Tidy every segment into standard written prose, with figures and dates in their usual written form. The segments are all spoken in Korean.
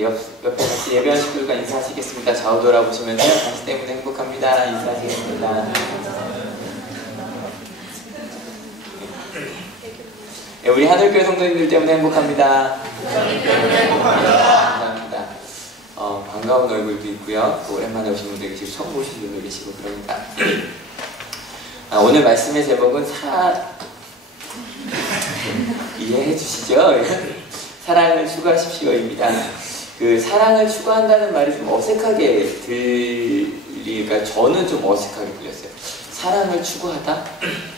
옆에 같이 예배하는 친구들과 인사하시겠습니다. 좌우 돌아보시면서 당신 때문에 행복합니다. 인사하시겠습니다. 네, 우리 하늘교회 성도님들 때문에 행복합니다. 감사합니다. 반가운 얼굴도 있고요. 또 오랜만에 오신 분들 계시고 처음 보신 분들 계시고 그럽니다. 오늘 말씀의 제목은 이해해 주시죠? 사랑을 추구하십시오입니다. 그 사랑을 추구한다는 말이 좀 어색하게 들리니까 저는 좀 어색하게 들렸어요. 사랑을 추구하다?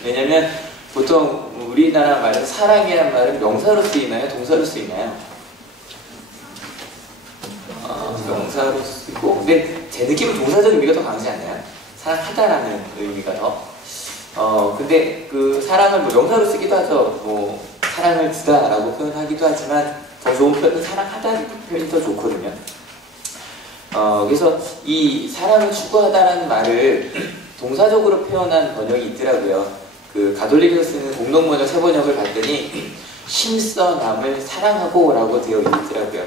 왜냐면 보통 우리나라 말은 사랑이란 말은 명사로 쓰이나요? 동사로 쓰이나요? 명사로 쓰고, 근데 제 느낌은 동사적 의미가 더 강하지 않나요? 사랑하다라는 의미가 더. 근데 그 사랑을 뭐 명사로 쓰기도 하죠. 뭐 사랑을 주다라고 표현하기도 하지만 더 좋은 표현은 사랑하다는 표현이 더 좋거든요. 그래서 이 사랑을 추구하다라는 말을 동사적으로 표현한 번역이 있더라고요. 그 가톨릭에서 쓰는 공동번역 새 번역을 봤더니 힘써 남을 사랑하고 라고 되어 있더라고요.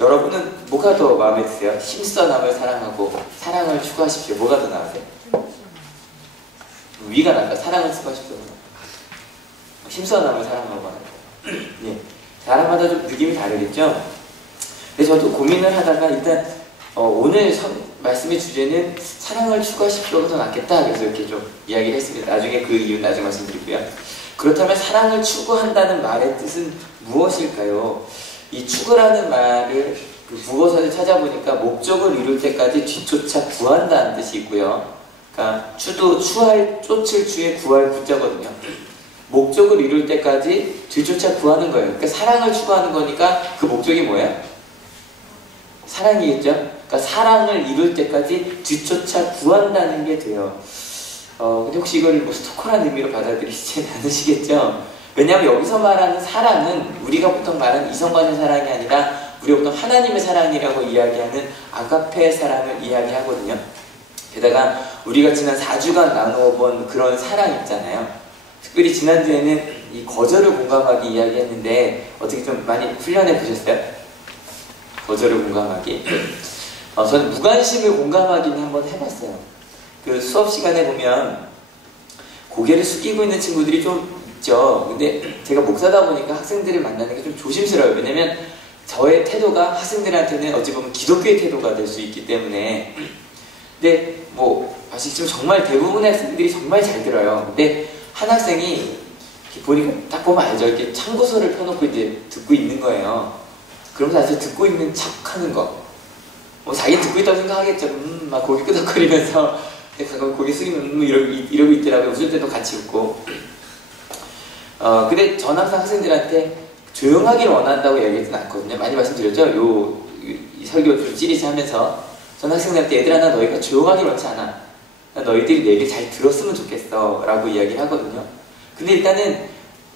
여러분은 뭐가 더 마음에 드세요? 힘써 남을 사랑하고 사랑을 추구하십시오. 뭐가 더 나으세요? 위가 낫다. 사랑을 추구하십시오. 힘써 남을 사랑하고 하는 거. 예. 사람마다 좀 느낌이 다르겠죠? 근데 저도 고민을 하다가 일단 오늘 말씀의 주제는 사랑을 추구하십시오가 더 낫겠다. 그래서 이렇게 좀 이야기를 했습니다. 나중에 그 이유는 나중에 말씀드리고요. 그렇다면 사랑을 추구한다는 말의 뜻은 무엇일까요? 이 추구라는 말을 그 국어사를 찾아보니까 목적을 이룰 때까지 뒤쫓아 구한다는 뜻이 있고요. 그러니까 추도 추할 쫓을 추에 구할 구자거든요. 목적을 이룰 때까지 뒤쫓아 구하는 거예요. 그러니까 사랑을 추구하는 거니까 그 목적이 뭐예요? 사랑이겠죠? 그러니까 사랑을 이룰 때까지 뒤쫓아 구한다는 게 돼요. 근데 혹시 이걸 뭐 스토커라는 의미로 받아들이시지 않으시겠죠? 왜냐하면 여기서 말하는 사랑은 우리가 보통 말하는 이성 간의 사랑이 아니라 우리가 보통 하나님의 사랑이라고 이야기하는 아가페 사랑을 이야기하거든요. 게다가 우리가 지난 4주간 나누어 본 그런 사랑 있잖아요. 특별히 지난주에는 이 거절을 공감하기 이야기했는데 어떻게 좀 많이 훈련해 보셨어요? 거절을 공감하기. 저는 무관심을 공감하기는 한번 해봤어요. 그 수업 시간에 보면 고개를 숙이고 있는 친구들이 좀 있죠. 근데 제가 목사다 보니까 학생들을 만나는 게 좀 조심스러워요. 왜냐면 저의 태도가 학생들한테는 어찌 보면 기독교의 태도가 될 수 있기 때문에. 근데 뭐 아시겠지만 정말 대부분의 학생들이 정말 잘 들어요. 근데 한 학생이 이렇게 보니까 딱 보면 알죠. 이렇게 참고서를 펴놓고 이제 듣고 있는 거예요. 그러면서 사실 듣고 있는 척 하는 거. 뭐 자기 듣고 있다고 생각하겠죠. 막 고개 끄덕거리면서 가끔 고개 숙이면 이러고 있더라고요. 웃을 때도 같이 웃고. 근데 전 항상 학생들한테 조용하기를 원한다고 얘기하진 않거든요. 많이 말씀드렸죠. 이 설교 좀 찌릿이 하면서 전 학생들한테 얘들아 나 너희가 조용하기를 원치 않아. 나 너희들이 내 얘기를 잘 들었으면 좋겠어 라고 이야기를 하거든요. 근데 일단은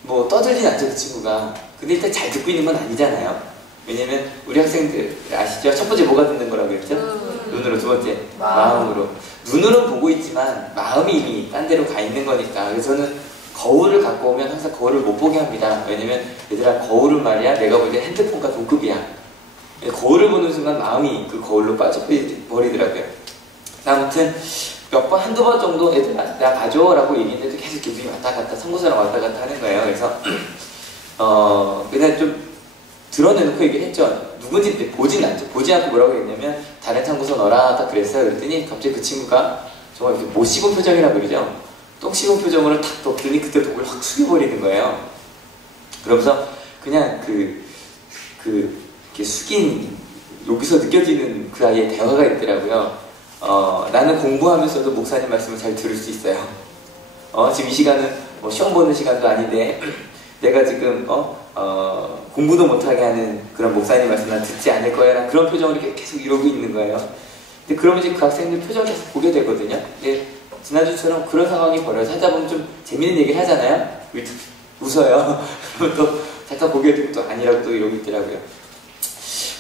뭐 떠들진 않죠 그 친구가. 근데 일단 잘 듣고 있는 건 아니잖아요. 왜냐면 우리 학생들 아시죠? 첫 번째 뭐가 듣는 거라고 했죠? 눈으로. 두 번째 마음으로. 눈으로는 보고 있지만 마음이 이미 딴 데로 가 있는 거니까. 그래서 저는 거울을 갖고 오면 항상 거울을 못 보게 합니다. 왜냐면 얘들아 거울은 말이야 내가 볼 때 핸드폰과 동급이야. 거울을 보는 순간 마음이 그 거울로 빠져버리더라고요. 아무튼 몇 번, 한두 번 정도 얘들아 나 봐줘 라고 얘기했는데도 계속 기분이 왔다 갔다 선구사랑 왔다 갔다 하는 거예요. 그래서 그냥 좀 드러내놓고 얘기를 했죠. 누군지 보진 않죠. 보지 않고 뭐라고 했냐면 다른 참고서 넣어라 딱 그랬어요. 그랬더니 갑자기 그 친구가 정말 이렇게 못 씹은 표정이라고 그러죠. 똥 씹은 표정으로 탁 덮더니 그때 독을 확 숙여버리는 거예요. 그러면서 그냥 이렇게 숙인 여기서 느껴지는 그 아이의 대화가 있더라고요. 나는 공부하면서도 목사님 말씀을 잘 들을 수 있어요. 지금 이 시간은 뭐 시험 보는 시간도 아닌데 내가 지금 공부도 못하게 하는 그런 목사님 말씀 난 듣지 않을 거야 라는 그런 표정을 이렇게 계속 이러고 있는 거예요. 근데 그러면 이제 그 학생들 표정을 계속 보게 되거든요. 근데 지난주처럼 그런 상황이 벌어서 하다 보면 좀 재밌는 얘기를 하잖아요. 웃어요. 그러면 또 잠깐 고개 들고 또 아니라고 또 이러고 있더라고요.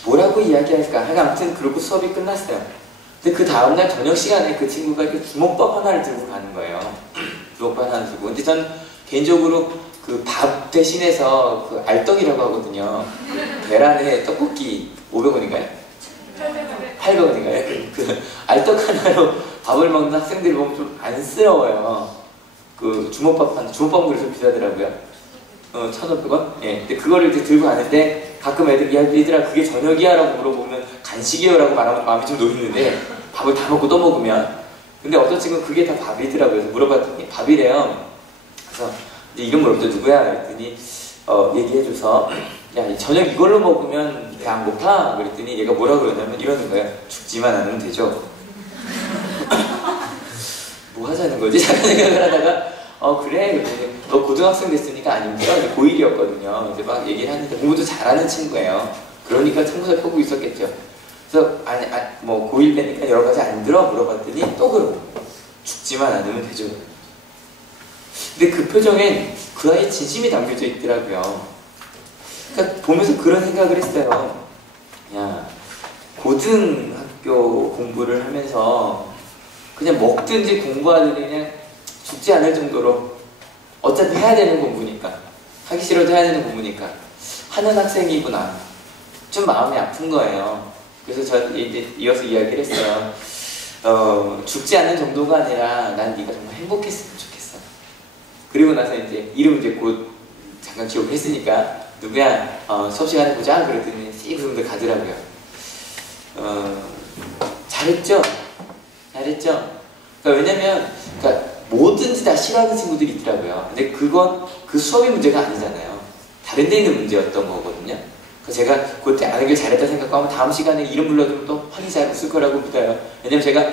뭐라고 이야기할까? 아무튼 그러고 수업이 끝났어요. 근데 그 다음날 저녁 시간에 그 친구가 이렇게 주먹밥 하나를 들고 가는 거예요. 주먹밥 하나 들고. 근데 전 개인적으로 그 밥 대신해서 그 알떡이라고 하거든요. 계란에 떡볶이 500원인가요? 800원인가요? 그 알떡 하나로 밥을 먹는 학생들 보면 좀 안쓰러워요. 그 주먹밥 그릇 좀 비싸더라고요. 1,500원? 예. 근데 그거를 이제 들고 가는데 가끔 애들이 야, 얘들아 그게 저녁이야? 라고 물어보면 간식이요? 라고 말하면 마음이 좀 놓이는데 밥을 다 먹고 또 먹으면 근데 어떤 친구는 그게 다 밥이더라고요. 그래서 물어봤더니 밥이래요. 그래서 이제 이름 물어봤죠. 누구야? 그랬더니 얘기해줘서 야 저녁 이걸로 먹으면 배 안 고파? 그랬더니 얘가 뭐라 그러냐면 이러는 거예요. 죽지만 않으면 되죠. 뭐 하자는 거지? 잠깐 생각을 하다가 그래? 그랬더니 너 고등학생 됐으니까 안 힘들어? 이제 고1이었거든요. 이제 막 얘기를 하는데 공부도 잘하는 친구예요. 그러니까 청소를 펴고 있었겠죠. 그래서 뭐 고1 되니까 여러 가지 안 들어? 물어봤더니 또 그러고 죽지만 않으면 되죠. 근데 그 표정엔 그 아이의 진심이 담겨져 있더라고요. 그러니까 보면서 그런 생각을 했어요. 야, 고등학교 공부를 하면서 그냥 먹든지 공부하든지 그냥 죽지 않을 정도로 어차피 해야 되는 공부니까 하기 싫어도 해야 되는 공부니까 하는 학생이구나. 좀 마음이 아픈 거예요. 그래서 저는 이제 이어서 이야기를 했어요. 죽지 않는 정도가 아니라 난 네가 정말 행복했으면 좋겠어. 그리고 나서 이제 이름 이제 곧 잠깐 기억을 했으니까 누구야? 수업 시간에 보자. 그랬더니 씩 그런데 가더라고요. 잘했죠? 잘했죠? 그러니까 왜냐면 뭐든지 다 싫어하는 친구들이 있더라고요. 근데 그건 그 수업의 문제가 아니잖아요. 다른 데 있는 문제였던 거거든요. 제가 그때 안 하길 잘했다 생각하면 다음 시간에 이름 불러주면 또 확인 잘 웃을 거라고 믿어요. 왜냐면 제가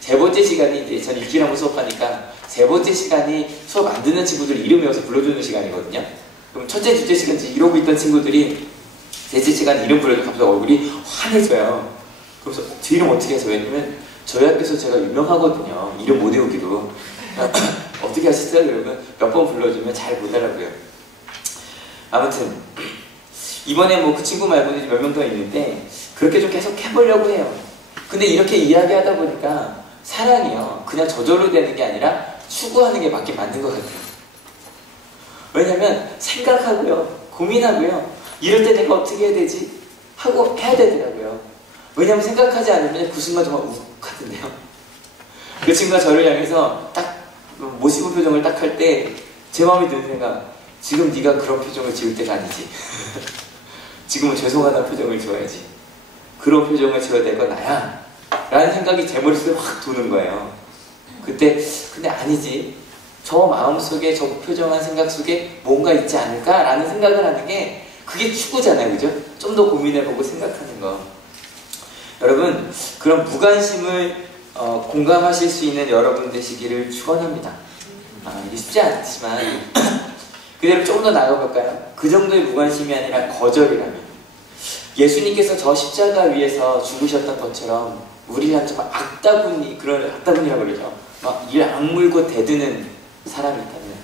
세 번째 시간이 이제 전 일주일에 한번 수업하니까 세 번째 시간이 수업 안 듣는 친구들 이름 외워서 불러주는 시간이거든요. 그럼 첫째, 둘째 시간 이러고 있던 친구들이 셋째 시간 이름 불러주면 갑자기 얼굴이 환해져요. 그래서 제 이름 어떻게 해서 왜냐면 저희 학교에서 제가 유명하거든요. 이름 못 외우기로. 어떻게 하셨어요? 그러면 몇 번 불러주면 잘 못 알아고요. 아무튼 이번에 뭐 그 친구 말고는 몇 명 더 있는데 그렇게 좀 계속 해보려고 해요. 근데 이렇게 이야기하다 보니까 사랑이요 그냥 저절로 되는 게 아니라 추구하는 게 맞긴 맞는 것 같아요. 왜냐면 생각하고요 고민하고요 이럴 때 내가 어떻게 해야 되지? 하고 해야 되더라고요. 왜냐면 생각하지 않으면 그 순간 정말 우욱하던데요. 그 친구가 저를 향해서 딱 모시고 표정을 딱 할 때 제 마음이 드는 생각, 지금 네가 그런 표정을 지을 때가 아니지. 지금은 죄송하다는 표정을 지어야지. 그런 표정을 지어야 될 건 나야 라는 생각이 제 머릿속에 확 도는 거예요. 그때 근데 아니지, 저 마음속에 저 표정한 생각 속에 뭔가 있지 않을까 라는 생각을 하는 게 그게 추구잖아요. 그죠? 좀 더 고민해보고 생각하는 거. 여러분 그런 무관심을 공감하실 수 있는 여러분 되시기를 축원합니다. 이게 쉽지 않지만 그대로 조금 더 나가볼까요? 그 정도의 무관심이 아니라 거절이라면 예수님께서 저 십자가 위에서 죽으셨던 것처럼 우리랑 정말 악다분이라고 그러죠. 막 이를 악물고 대드는 사람이 있다면,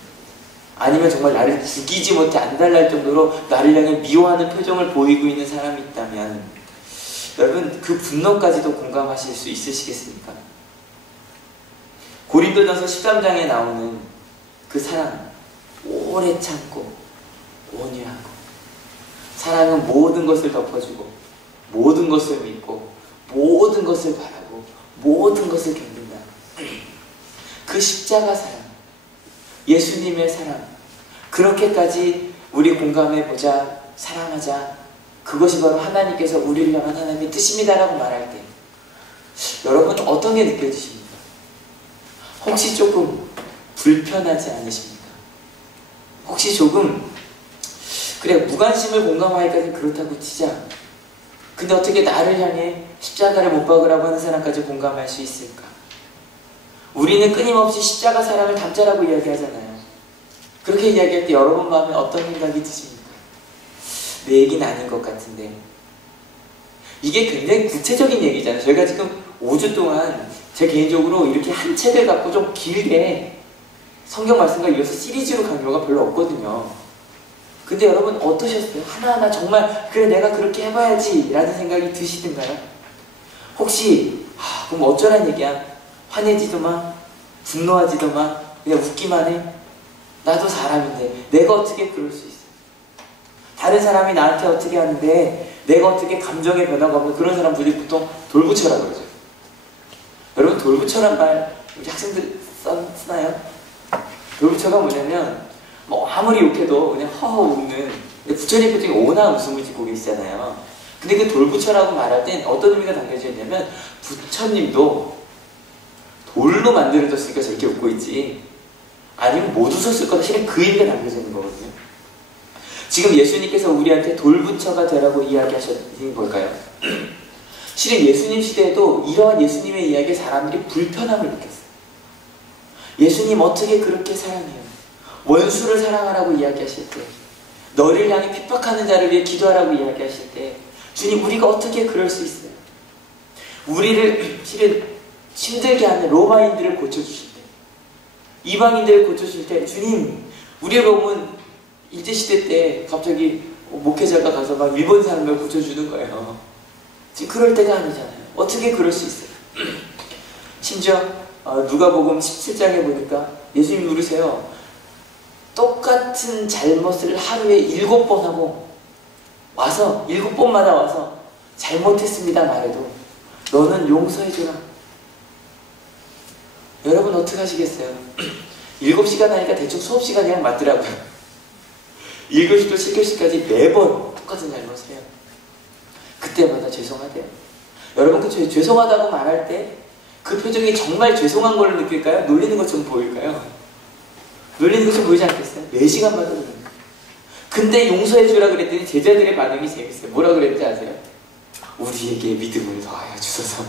아니면 정말 나를 죽이지 못해 안달날 정도로 나를 향해 미워하는 표정을 보이고 있는 사람이 있다면 여러분 그 분노까지도 공감하실 수 있으시겠습니까? 고린도전서 13장에 나오는 그 사랑, 오래 참고 온유하고, 사랑은 모든 것을 덮어주고 모든 것을 믿고 모든 것을 바라고 모든 것을 견딘다. 그 십자가 사랑, 예수님의 사랑, 그렇게까지 우리 공감해보자, 사랑하자, 그것이 바로 하나님께서 우리를 향한 하나님의 뜻입니다라고 말할 때 여러분 어떤 게 느껴지십니까? 혹시 조금 불편하지 않으십니까? 혹시 조금 그래 무관심을 공감하기까지 그렇다고 치자, 근데 어떻게 나를 향해 십자가를 못 박으라고 하는 사람까지 공감할 수 있을까? 우리는 끊임없이 십자가 사랑을 담자라고 이야기하잖아요. 그렇게 이야기할 때 여러분 마음에 어떤 생각이 드십니까? 내 얘기는 아닌 것 같은데. 이게 굉장히 구체적인 얘기잖아요. 저희가 지금 5주 동안 제 개인적으로 이렇게 한 책을 갖고 좀 길게 성경 말씀과 이어서 시리즈로 간 경우가 별로 없거든요. 근데 여러분 어떠셨어요? 하나하나 정말 그래 내가 그렇게 해봐야지 라는 생각이 드시던가요? 혹시 그럼 어쩌란 얘기야? 화내지도 마, 분노하지도 마, 그냥 웃기만 해? 나도 사람인데 내가 어떻게 그럴 수 있어? 다른 사람이 나한테 어떻게 하는데 내가 어떻게 감정의 변화가 없는 그런 사람들이 보통 돌부처라고 그러죠. 여러분 돌부처란 말 우리 학생들 쓰나요? 돌부처가 뭐냐면 뭐 아무리 욕해도 그냥 허허 웃는 부처님 표정이 오나 웃음을 짓고 계시잖아요. 근데 그 돌부처라고 말할 땐 어떤 의미가 담겨져 있냐면 부처님도 돌로 만들어졌으니까 저렇게 웃고 있지 아니면 못 웃었을 거다 실은 그 의미가 담겨져 있는 거거든요. 지금 예수님께서 우리한테 돌부처가 되라고 이야기하셨는 걸까요? 실은 예수님 시대에도 이러한 예수님의 이야기에 사람들이 불편함을 느꼈어요. 예수님 어떻게 그렇게 사랑해요? 원수를 사랑하라고 이야기하실 때, 너를 향해 핍박하는 자를 위해 기도하라고 이야기하실 때, 주님 우리가 어떻게 그럴 수 있어요? 우리를 실은 힘들게 하는 로마인들을 고쳐주실 때, 이방인들을 고쳐주실 때, 주님 우리 로마 일제시대 때 갑자기 목회자가 가서 막 일본 사람을 고쳐주는 거예요. 지금 그럴 때가 아니잖아요. 어떻게 그럴 수 있어요? 심지어 누가복음 17장에 보니까 예수님 누르세요. 똑같은 잘못을 하루에 7번 하고 와서 7번마다 와서 잘못했습니다 말해도 너는 용서해주라. 여러분 어떻게 하시겠어요? 7시간 하니까 대충 수업시간이랑 맞더라고요. 1교시부터 7교시까지 매번 똑같은 잘못을 해요. 그때마다 죄송하대요. 여러분 그 죄송하다고 말할 때 그 표정이 정말 죄송한 걸로 느낄까요? 놀리는 것처럼 보일까요? 놀리는 것처럼 보이지 않겠어요? 4시간마다 그러는 거예요. 근데 용서해주라 그랬더니 제자들의 반응이 재밌어요. 뭐라 그랬는지 아세요? 우리에게 믿음을 더하여 주소서.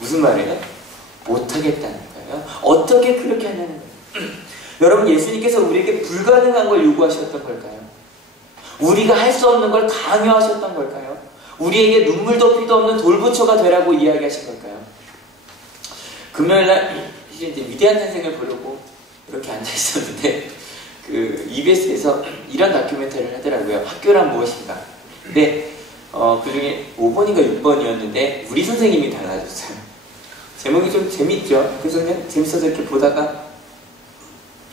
무슨 말이에요? 못하겠다는 거예요. 어떻게 그렇게 하냐는 거예요. 여러분 예수님께서 우리에게 불가능한 걸 요구하셨던 걸까요? 우리가 할 수 없는 걸 강요하셨던 걸까요? 우리에게 눈물도 피도 없는 돌부처가 되라고 이야기하신 걸까요? 금요일날 이제 위대한 탄생을 보려고 이렇게 앉아있었는데 그 EBS에서 이런 다큐멘터리를 하더라고요. 학교란 무엇인가. 근데 그 중에 5번인가 6번이었는데 우리 선생님이 달라졌어요. 제목이 좀 재밌죠? 그래서 그냥 재밌어서 이렇게 보다가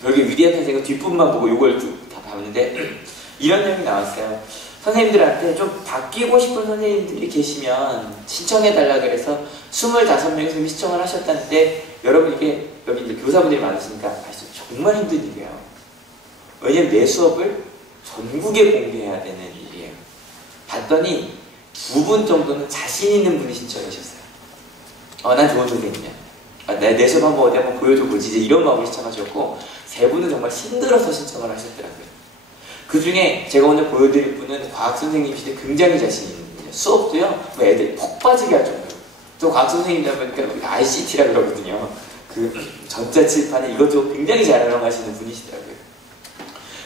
여기 위대한 탄생은 뒷부분만 보고 이걸 다 봤는데 이런 내용이 나왔어요. 선생님들한테 좀 바뀌고 싶은 선생님들이 계시면 신청해달라 그래서 25명이 선생님이 신청을 하셨다는데 여러분 이게 여기 이제 교사분들이 많으시니까 사실 정말 힘든 일이에요. 왜냐면 내 수업을 전국에 공개해야 되는 일이에요. 봤더니 2분 정도는 자신 있는 분이 신청하셨어요. 난 좋은 선생님이야. 내 수업 한번 어디 한번 보여줘 보지 이제 이런 마음으로 신청하셨고 3분은 정말 힘들어서 신청을 하셨더라고요. 그 중에 제가 오늘 보여드릴 분은 과학 선생님이신데 굉장히 자신 있는 분이에요. 수업도요, 뭐 애들이 폭 빠지게 할 정도로. 또 과학 선생님이다 보니까 우리가 ICT라 그러거든요. 그 전자칠판에 이것저것 굉장히 잘 활용하시는 분이시더라고요.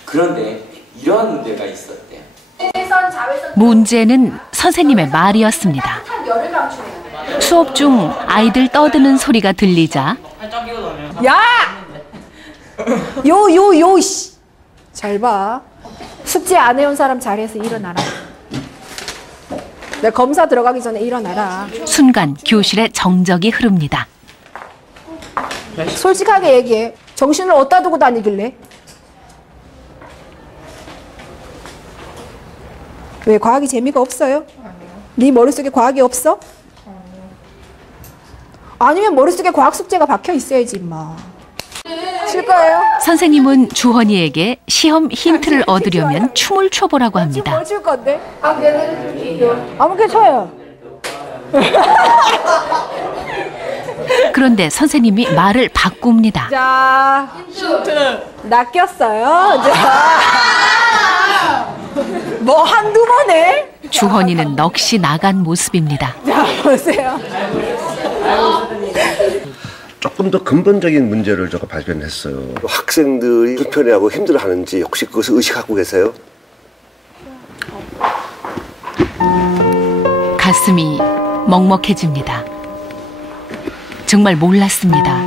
그런데 이런 문제가 있었대요. 문제는 선생님의 말이었습니다. 수업 중 아이들 떠드는 소리가 들리자 야! 씨. 잘 봐. 숙제 안 해온 사람 자리에서 일어나라. 내 검사 들어가기 전에 일어나라. 순간 교실에 정적이 흐릅니다. 솔직하게 얘기해. 정신을 어디다 두고 다니길래? 왜 과학이 재미가 없어요? 네 머릿속에 과학이 없어? 아니면 머릿속에 과학 숙제가 박혀 있어야지 임마. 칠 거예요? 선생님은 주헌이에게 시험 힌트를 얻으려면 춤을 춰보라고 합니다. 뭐 줄 건데? 아무렇게 쳐요. 그런데 선생님이 말을 바꿉니다. 자, 낚였어요. 뭐 한두 번에? 주헌이는 넋이 나간 모습입니다. 자, 보세요. 조금 더 근본적인 문제를 제가 발견했어요. 학생들이 불편해하고 힘들어하는지 혹시 그것을 의식하고 계세요? 가슴이 먹먹해집니다. 정말 몰랐습니다.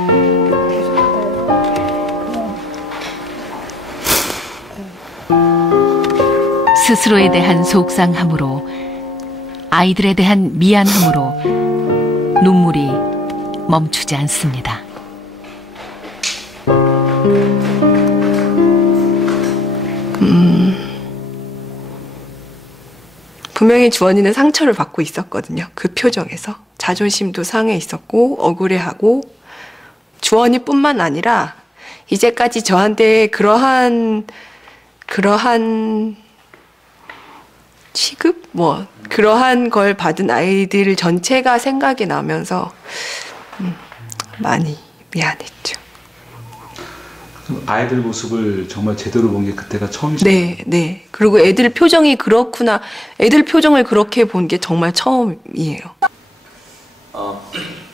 스스로에 대한 속상함으로, 아이들에 대한 미안함으로 눈물이 멈추지 않습니다. 분명히 주원이는 상처를 받고 있었거든요. 그 표정에서. 자존심도 상해 있었고 억울해하고 주원이뿐만 아니라 이제까지 저한테 그러한 취급? 그러한 걸 받은 아이들 전체가 생각이 나면서 많이 미안했죠. 아이들 모습을 정말 제대로 본 게 그때가 처음이죠? 네. 그리고 애들 표정이 그렇구나. 애들 표정을 그렇게 본 게 정말 처음이에요.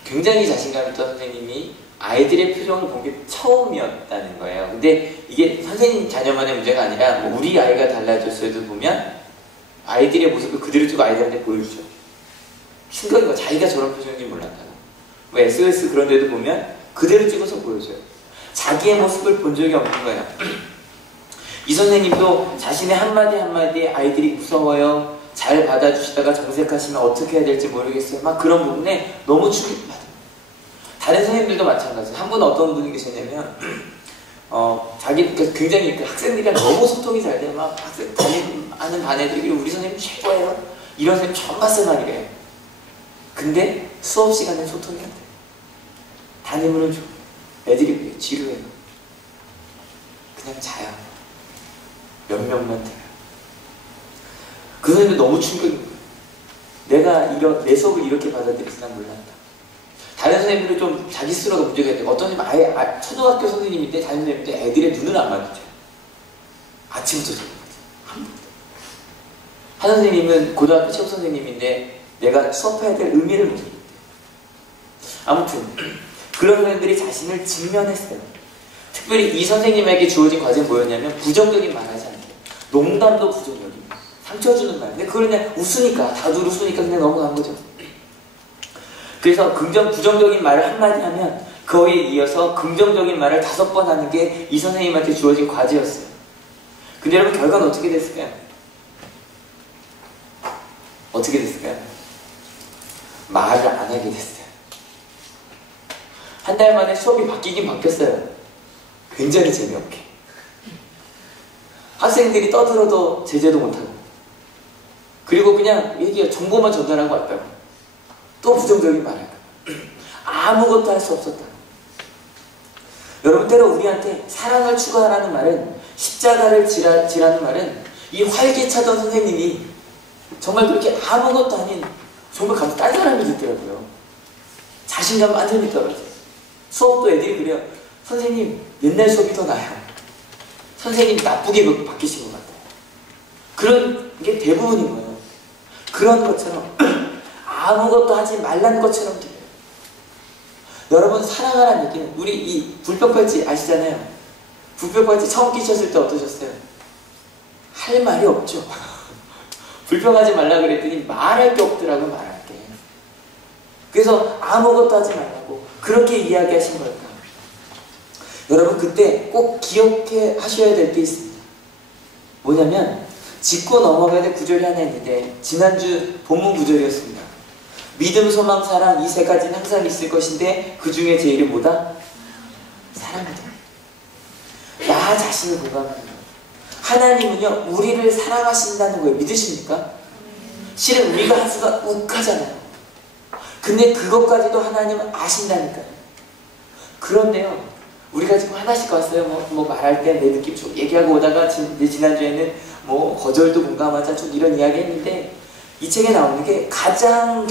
굉장히 자신감 있던 선생님이 아이들의 표정을 본 게 처음이었다는 거예요. 근데 이게 선생님 자녀만의 문제가 아니라 뭐 우리 아이가 달라졌어도 보면 아이들의 모습을 그대로 찍고 아이들한테 보여주죠. 충격인 거 자기가 저런 표정인지 몰랐다고. 뭐 SOS 그런 데도 보면 그대로 찍어서 보여줘요. 자기의 모습을 본 적이 없는 거예요. 이 선생님도 자신의 한마디 한마디에 아이들이 무서워요, 잘 받아주시다가 정색하시면 어떻게 해야 될지 모르겠어요, 막 그런 부분에 너무 충격받아요. 다른 선생님들도 마찬가지예요. 한 분은 어떤 분이 계셨냐면 자기 굉장히 학생들이랑 너무 소통이 잘 돼요. 막 학생 다니는 반 애들이 우리 선생님 최고예요, 이런 선생님 처음 봤어요 말이래요. 근데 수업 시간에 소통이 안 돼요. 담임으로는 좋아요. 애들이 지루해요. 그냥 자요. 몇 명만 돼요. 그 선생님도 너무 충격인 거예요. 내가 내 수업을 이렇게 받아들일지 난 몰랐다. 다른 선생님들은 좀 자기 스스로가 문제가 있대요. 어떤 선생님 아예 초등학교 선생님인데 다른 선생님인데 애들의 눈을 안 마주쳐요. 아침부터 저녁까지 한 선생님은 고등학교 체육 선생님인데 내가 수업해야 될 의미를 모르겠대요. 아무튼 그런 선생님들이 자신을 직면했어요. 특별히 이 선생님에게 주어진 과제는 뭐였냐면 부정적인 말 하지 않게. 농담도 부정적인 말, 상처 주는 말. 근데 그걸 그냥 웃으니까, 다들 웃으니까 그냥 넘어간 거죠. 그래서 부정적인 말을 한마디 하면 그거에 이어서 긍정적인 말을 5번 하는 게 이 선생님한테 주어진 과제였어요. 근데 여러분 결과는 어떻게 됐을까요? 어떻게 됐을까요? 말을 안 하게 됐어요. 한 달 만에 수업이 바뀌긴 바뀌었어요. 굉장히 재미없게. 학생들이 떠들어도 제재도 못하고, 그리고 그냥 정보만 전달하고 왔다고. 또 부정적인 말을 아무것도 할 수 없었다. 여러분, 때로 우리한테 사랑을 추구하라는 말은, 십자가를 지라는 말은 이 활기차던 선생님이 정말 그렇게 아무것도 아닌 정말 갑자기 딴 사람이 듣더라고요. 자신감 완전히 떨어져요. 수업도 애들이 그래요. 선생님, 옛날 수업이 더 나아요. 선생님 나쁘게 바뀌신 것 같아요. 그런 게 대부분인 거예요. 그런 것처럼 아무것도 하지 말라는 것처럼 들려요. 여러분, 사랑하라는 얘기는, 우리 이 불벽팔찌 아시잖아요. 불벽팔찌 처음 끼셨을 때 어떠셨어요? 할 말이 없죠. 불평하지 말라 그랬더니 말할 게 없더라고요. 말할 게. 그래서 아무것도 하지 말라고 그렇게 이야기하신 걸까? 여러분, 그때 꼭 기억해 하셔야 될 게 있습니다. 뭐냐면 짚고 넘어가야 될 구절이 하나 있는데, 지난주 본문 구절이었습니다. 믿음, 소망, 사랑, 이 세 가지는 항상 있을 것인데 그 중에 제일은 뭐다? 사랑이다. 나 자신을 공감하는 거예요. 하나님은요, 우리를 사랑하신다는 거예요. 믿으십니까? 실은 우리가 한 수가 욱하잖아요. 근데 그것까지도 하나님은 아신다니까요. 그런데요, 우리가 지금 하나씩 왔어요. 뭐 말할 때 내 느낌 쭉 얘기하고 오다가 지난주에는 뭐 거절도 공감하자 쭉 이런 이야기 했는데, 이 책에 나오는 게 가장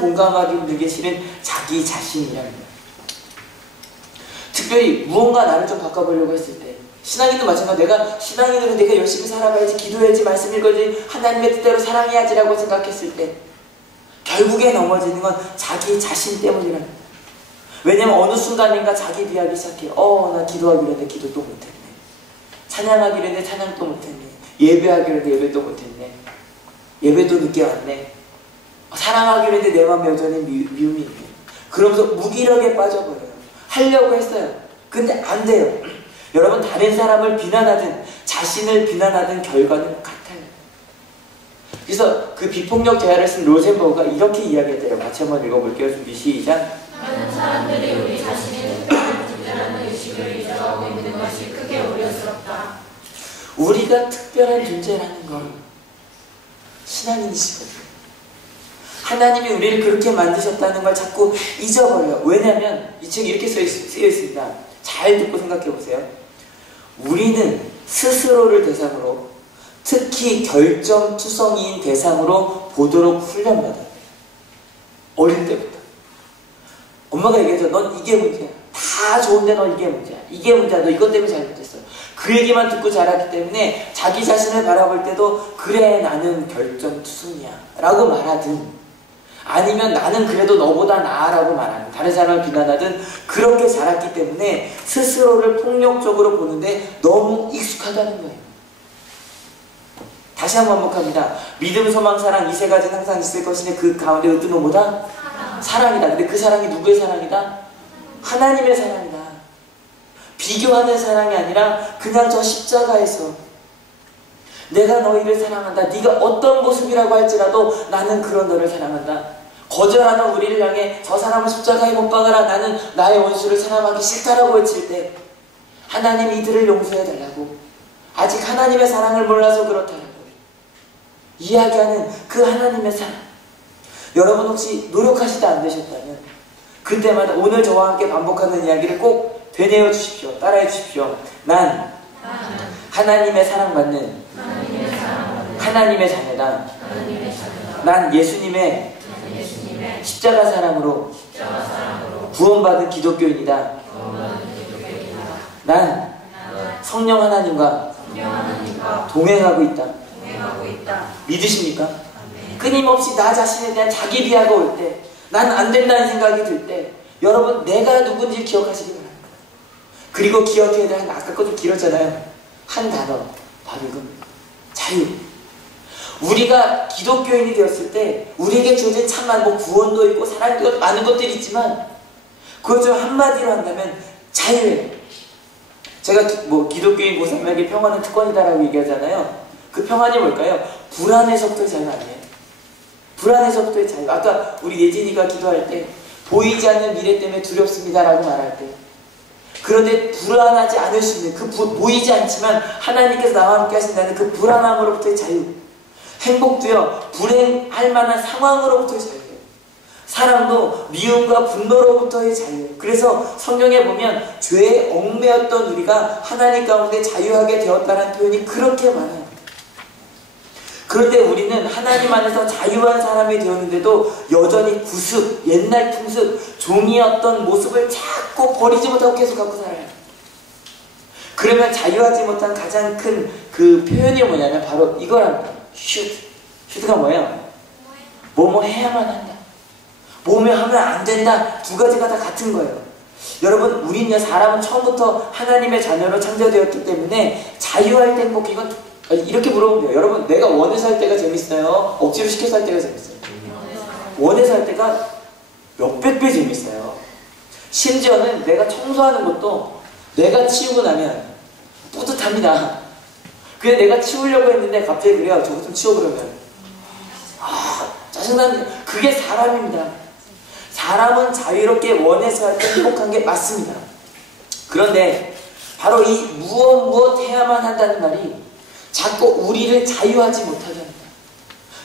공감하기 힘든 게 실은 자기 자신이라는 거예요. 특별히 무언가 나를 좀 바꿔보려고 했을 때, 신앙인도 마찬가지로 내가 열심히 살아봐야지, 기도해야지, 말씀 읽어야지, 하나님의 뜻대로 사랑해야지라고 생각했을 때 결국에 넘어지는 건 자기 자신 때문이라는 거예요. 왜냐면 어느 순간인가 자기 비하기 시작해요. 나 기도하기로 했는데 기도 또 못했네. 찬양하기로 했는데 찬양 또 못했네. 예배하기로 했는데 예배 또 못했네. 예배도 늦게 왔네. 사랑하기로 했는데 내 마음에 여전히 미움이 있네. 그러면서 무기력에 빠져버려요. 하려고 했어요. 근데 안 돼요. 여러분, 다른 사람을 비난하든 자신을 비난하든 결과는 같아요. 그래서 그 비폭력 대화를 쓴 로젠버그가 이렇게 이야기했대요. 같이 한번 읽어볼게요. 준비 시작. 많은 사람들이 우리 자신의 특별한 존재라는 의식을 잊어가고 있는 것이 크게 우려스럽다. 우리가 특별한 존재라는 걸 신앙인이시거든요. 하나님이 우리를 그렇게 만드셨다는 걸 자꾸 잊어버려요. 왜냐하면 이 책에 이렇게 쓰여 있습니다. 잘 듣고 생각해 보세요. 우리는 스스로를 대상으로, 특히 결정투성이인 대상으로 보도록 훈련받아요. 어릴 때부터. 엄마가 얘기하죠. 넌 이게 문제야. 다 좋은데 넌 이게 문제야. 이게 문제야. 너 이것 때문에 잘못했어. 그 얘기만 듣고 자랐기 때문에 자기 자신을 바라볼 때도 그래 나는 결정투성이야 라고 말하든, 아니면 나는 그래도 너보다 나아라고 말하는, 다른 사람을 비난하든, 그렇게 자랐기 때문에 스스로를 폭력적으로 보는데 너무 익숙하다는 거예요. 다시 한번 반복합니다. 믿음, 소망, 사랑 이 세 가지는 항상 있을 것인데 그 가운데 어떤 것보다 사랑이다. 근데 그 사랑이 누구의 사랑이다? 하나님의 사랑이다. 비교하는 사랑이 아니라 그냥 저 십자가에서 내가 너희를 사랑한다. 네가 어떤 모습이라고 할지라도 나는 그런 너를 사랑한다. 거절하는 우리를 향해 저 사람을 십자가에 못 박아라. 나는 나의 원수를 사랑하기 싫다라고 외칠 때 하나님 이들을 용서해달라고, 아직 하나님의 사랑을 몰라서 그렇다라고 이야기하는 그 하나님의 사랑. 여러분 혹시 노력하시다 안 되셨다면 그때마다 오늘 저와 함께 반복하는 이야기를 꼭 되뇌어 주십시오. 따라해 주십시오. 난 하나님의 사랑받는 하나님의 자녀다. 난 예수님의 십자가 사랑으로 구원받은 기독교인이다. 난 성령 하나님과 동행하고 있다. 믿으십니까? 끊임없이 나 자신에 대한 자기 비하가 올 때, 난 안 된다는 생각이 들 때, 여러분 내가 누군지 기억하시기 바랍니다. 그리고 기억해야 될, 아까 거 좀 길었잖아요. 한 단어, 바로 이겁니다. 자유. 우리가 기독교인이 되었을 때 우리에게 주어진 참 많은 뭐 구원도 있고 사랑도 있고 많은 것들이 있지만, 그걸 좀 한마디로 한다면 자유예요. 제가 뭐 기독교인 모습에게 평안은 특권이다라고 얘기하잖아요. 그 평안이 뭘까요? 불안에서부터의 자유 아니에요? 불안에서부터의 자유. 아까 우리 예진이가 기도할 때 보이지 않는 미래 때문에 두렵습니다라고 말할 때, 그런데 불안하지 않을 수 있는 그 보이지 않지만 하나님께서 나와 함께 하신다는 그 불안함으로부터의 자유. 행복도요, 불행할 만한 상황으로부터의 자유예요. 사랑도 미움과 분노로부터의 자유예요. 그래서 성경에 보면 죄에 얽매였던 우리가 하나님 가운데 자유하게 되었다는 표현이 그렇게 많아요. 그런데 우리는 하나님 안에서 자유한 사람이 되었는데도 여전히 구습, 옛날 풍습, 종이었던 모습을 자꾸 버리지 못하고 계속 갖고 살아요. 그러면 자유하지 못한 가장 큰 그 표현이 뭐냐면 바로 이거랍니다. 슈드가 뭐예요? 뭐뭐 해야만 한다. 뭐뭐 하면 안 된다. 두 가지가 다 같은 거예요. 여러분, 우리는 사람은 처음부터 하나님의 자녀로 창조되었기 때문에 자유할 때 행복, 이건 이렇게 물어보면 돼요. 여러분, 내가 원해서 할 때가 재밌어요? 억지로 시켜서 할 때가 재밌어요? 원해서 할 때가 몇백 배 재밌어요. 심지어는 내가 청소하는 것도 내가 치우고 나면 뿌듯합니다. 그래 내가 치우려고 했는데 갑자기 그래요. 저거 좀 치워 그러면. 짜증나는, 그게 사람입니다. 사람은 자유롭게 원해서 할 때 행복한 게 맞습니다. 그런데 바로 이 무엇 해야만 한다는 말이 자꾸 우리를 자유하지 못하게 합니다.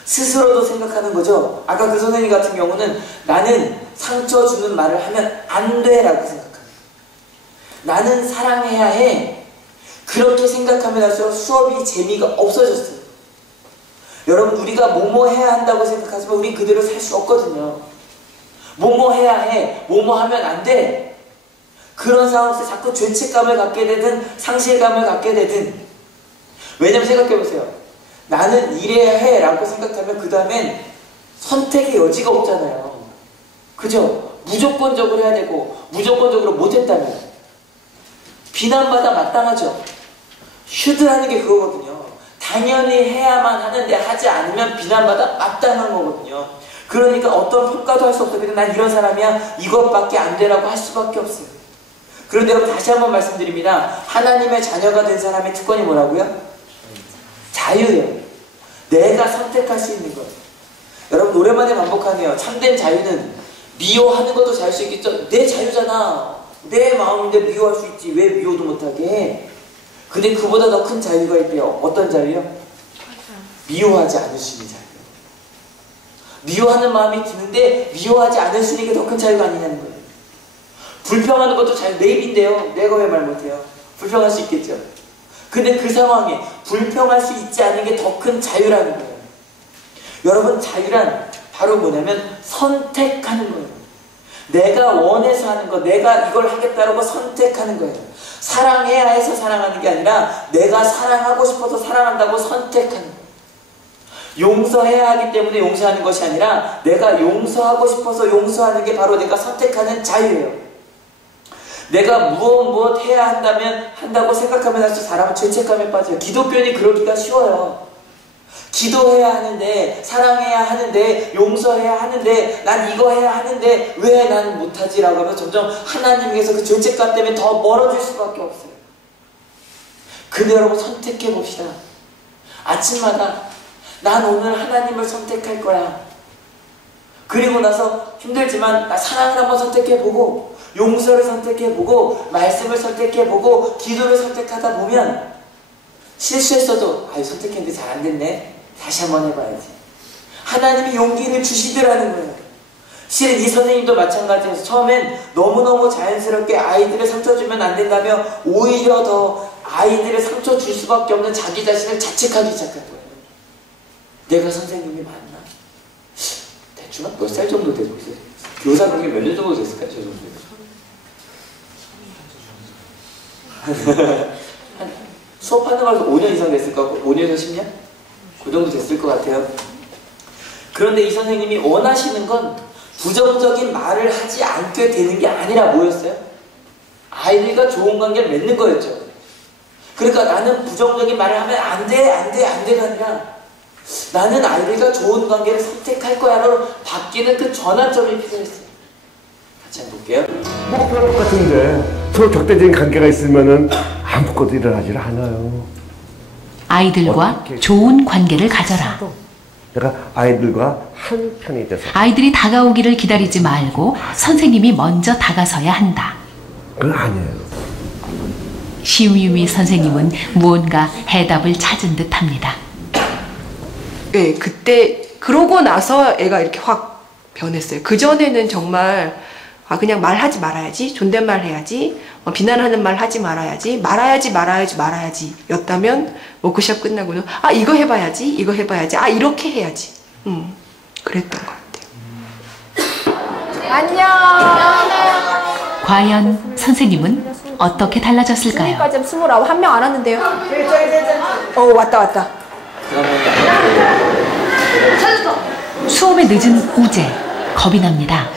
스스로도 생각하는 거죠. 아까 그 선생님 같은 경우는 나는 상처 주는 말을 하면 안 돼 라고 생각합니다. 나는 사랑해야 해. 그렇게 생각하면 할수록 수업이 재미가 없어졌어요. 여러분, 우리가 뭐뭐 해야 한다고 생각하지만 우리 그대로 살 수 없거든요. 뭐뭐 해야 해, 뭐뭐 하면 안 돼. 그런 상황에서 자꾸 죄책감을 갖게 되든 상실감을 갖게 되든. 왜냐면 생각해보세요. 나는 이래야 해 라고 생각하면 그 다음엔 선택의 여지가 없잖아요. 그죠? 무조건적으로 해야 되고 무조건적으로 못했다면 비난받아 마땅하죠. 슈드라는 게 그거거든요. 당연히 해야만 하는데 하지 않으면 비난받아 마땅한 거거든요. 그러니까 어떤 평가도 할 수 없어. 그냥 난 이런 사람이야, 이것밖에 안 되라고 할 수밖에 없어요. 그런데 여러분, 다시 한번 말씀드립니다. 하나님의 자녀가 된 사람의 특권이 뭐라고요? 자유예요. 내가 선택할 수 있는 것. 여러분, 오랜만에 반복하네요. 참된 자유는 미워하는 것도 자유일 수 있겠죠. 내 자유잖아. 내 마음인데 미워할 수 있지. 왜 미워도 못하게 해? 근데 그보다 더 큰 자유가 있대요. 어떤 자유요? 미워하지 않을 수 있는 자유. 미워하는 마음이 드는데 미워하지 않을 수 있는 게 더 큰 자유가 아니냐는 거예요. 불평하는 것도 자유, 내 입인데요. 내가 왜 말 못해요? 불평할 수 있겠죠. 근데 그 상황에 불평할 수 있지 않은 게 더 큰 자유라는 거예요. 여러분, 자유란 바로 뭐냐면 선택하는 거예요. 내가 원해서 하는 거, 내가 이걸 하겠다라고 선택하는 거예요. 사랑해야 해서 사랑하는 게 아니라 내가 사랑하고 싶어서 사랑한다고 선택하는 거예요. 용서해야 하기 때문에 용서하는 것이 아니라 내가 용서하고 싶어서 용서하는 게 바로 내가 선택하는 자유예요. 내가 무엇 해야 한다고 생각하면 할수록 사람은 죄책감에 빠져요. 기독교인이 그러기가 쉬워요. 기도해야 하는데, 사랑해야 하는데, 용서해야 하는데, 난 이거 해야 하는데 왜 난 못하지라고 하면 점점 하나님께서 그 죄책감 때문에 더 멀어질 수밖에 없어요. 근데 여러분, 선택해 봅시다. 아침마다 난 오늘 하나님을 선택할 거야. 그리고 나서 힘들지만 나 사랑을 한번 선택해보고, 용서를 선택해보고, 말씀을 선택해보고, 기도를 선택하다 보면 실수했어도 선택했는데 잘 안됐네, 다시 한번 해봐야지. 하나님이 용기를 주시더라는 거예요. 실은 이 선생님도 마찬가지여서 처음엔 너무너무 자연스럽게 아이들을 상처 주면 안 된다며 오히려 더 아이들을 상처 줄 수밖에 없는 자기 자신을 자책하기 시작한 거예요. 내가 선생님이 맞나? 대충 몇 살 정도 되고 있어요? 교사 그게 몇 년 정도 됐을까요? 저 정도면. 수업하는 거라서 5년 이상 됐을 것 같고, 5년에서 10년? 그 정도 됐을 것 같아요. 그런데 이 선생님이 원하시는 건 부정적인 말을 하지 않게 되는 게 아니라 뭐였어요? 아이들과 좋은 관계를 맺는 거였죠. 그러니까 나는 부정적인 말을 하면 안 돼가 아니라 나는 아이들과 좋은 관계를 선택할 거야로 바뀌는 그 전환점이 필요했어요. 같이 한번 볼게요. 뭐 그럴 것 같은데 서로 적대적인 관계가 있으면은 아무것도 일어나질 않아요. 아이들과 좋은 관계를 가져라. 내가 아이들과 한 편이 돼서. 아이들이 다가오기를 기다리지 말고 선생님이 먼저 다가서야 한다. 그건 아니에요. 시우유미 선생님은 무언가 해답을 찾은 듯합니다. 네, 그때 그러고 나서 애가 이렇게 확 변했어요. 그전에는 정말 그냥 말하지 말아야지, 존댓말 해야지, 비난하는 말 하지 말아야지, 말아야지 였다면 워크숍 끝나고는 이거 해봐야지, 이렇게 해야지. 그랬던 것 같아요. 안녕. 과연 선생님은 어떻게 달라졌을까요? 지금까지 29, 1명 안 왔는데요. 왔다. 수업에 늦은 우재, 겁이 납니다.